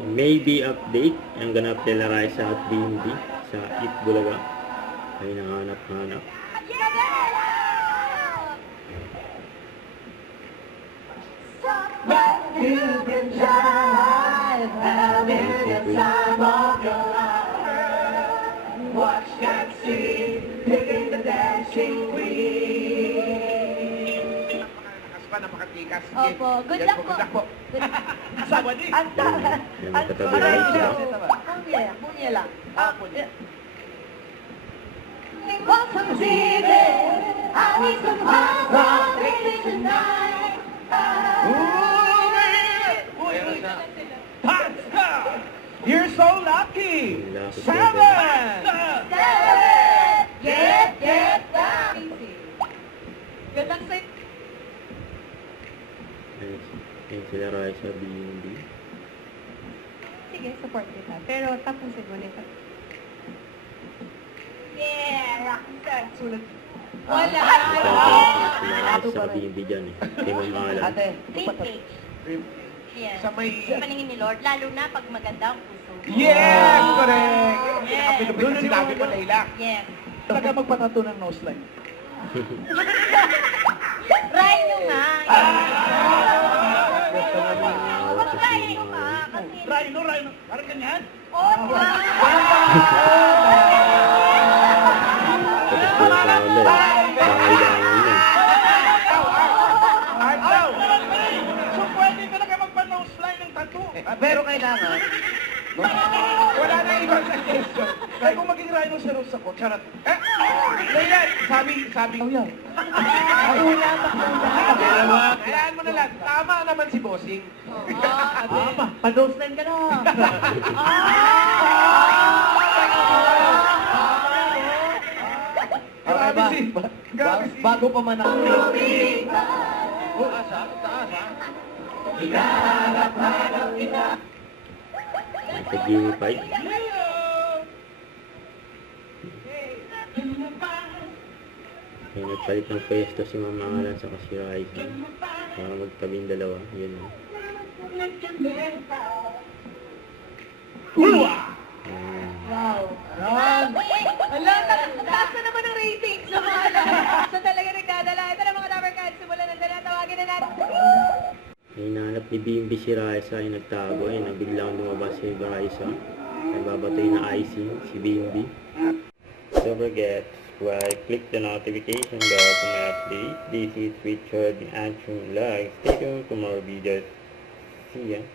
Maybe update ang ganap nila Raisa at BNB sa Itbulaga ay nahanap-hanap. Watch and see, digging the dancing queen. Napakatikas. Opo, good luck po. Good luck po. Asawa din. Ang Katabi lang siya. Bunya lang. Punya. Want some baby, I need some hot rock baby tonight. You're so lucky. Lucky. 7. Get down. Gandang sa... Ayun sila Raisa, BNB. Sige, support kita. Pero tapusin mo nito. Yeah, rockstar. Sulat. Wala. Sila Raisa, BNB dyan eh. Hindi mo maalam. Ate, Vintage. Yes. sa may... Sa paningin ni Lord, lalo na pag maganda ang puso. Yes! Correct! Yes. Pinapilupit na sinabi mo, Layla. Yes. Talaga magpatato ng nose line. Try nyo nga. Nakakawat sa Try sino nyo nga. Kasi... Rhino. Parang ganyan. Oh, Tapos ko sa ulit. Dangay-dangay na. Artaw! So pwede talaga magpa-nose line ng tattoo. Pero kailangan... Wala na ibang suggestion. Kaya kung maging rhinoceros ako, charot. Layla, sabi... Oh, yan. Kayaan mo na lang. Tama naman si Bossing. Pa-dose line ka na. Grabe si... Grabe si... Bago pa man ako. Asa? Taas, ha? Nag-gamify. May nagpalit ng pwesto si Mama Alan sa si Raisa. Para magtabing dalawa. Yun o. Wow. Ala, taas na naman ang ratings sa mga so talaga nagdadala. Ito na mga Dapper Cats. Simulan na dala. Tawagin na natin. May nahanap ni BNB si Raisa ay nagtago. Ay biglang lumabas si Raisa. Ay babatoy na icing si BNB. Don't forget, subscribe, click the notification bell to my update. This is Richard and Andrew Like. Stay tuned for more videos. See ya.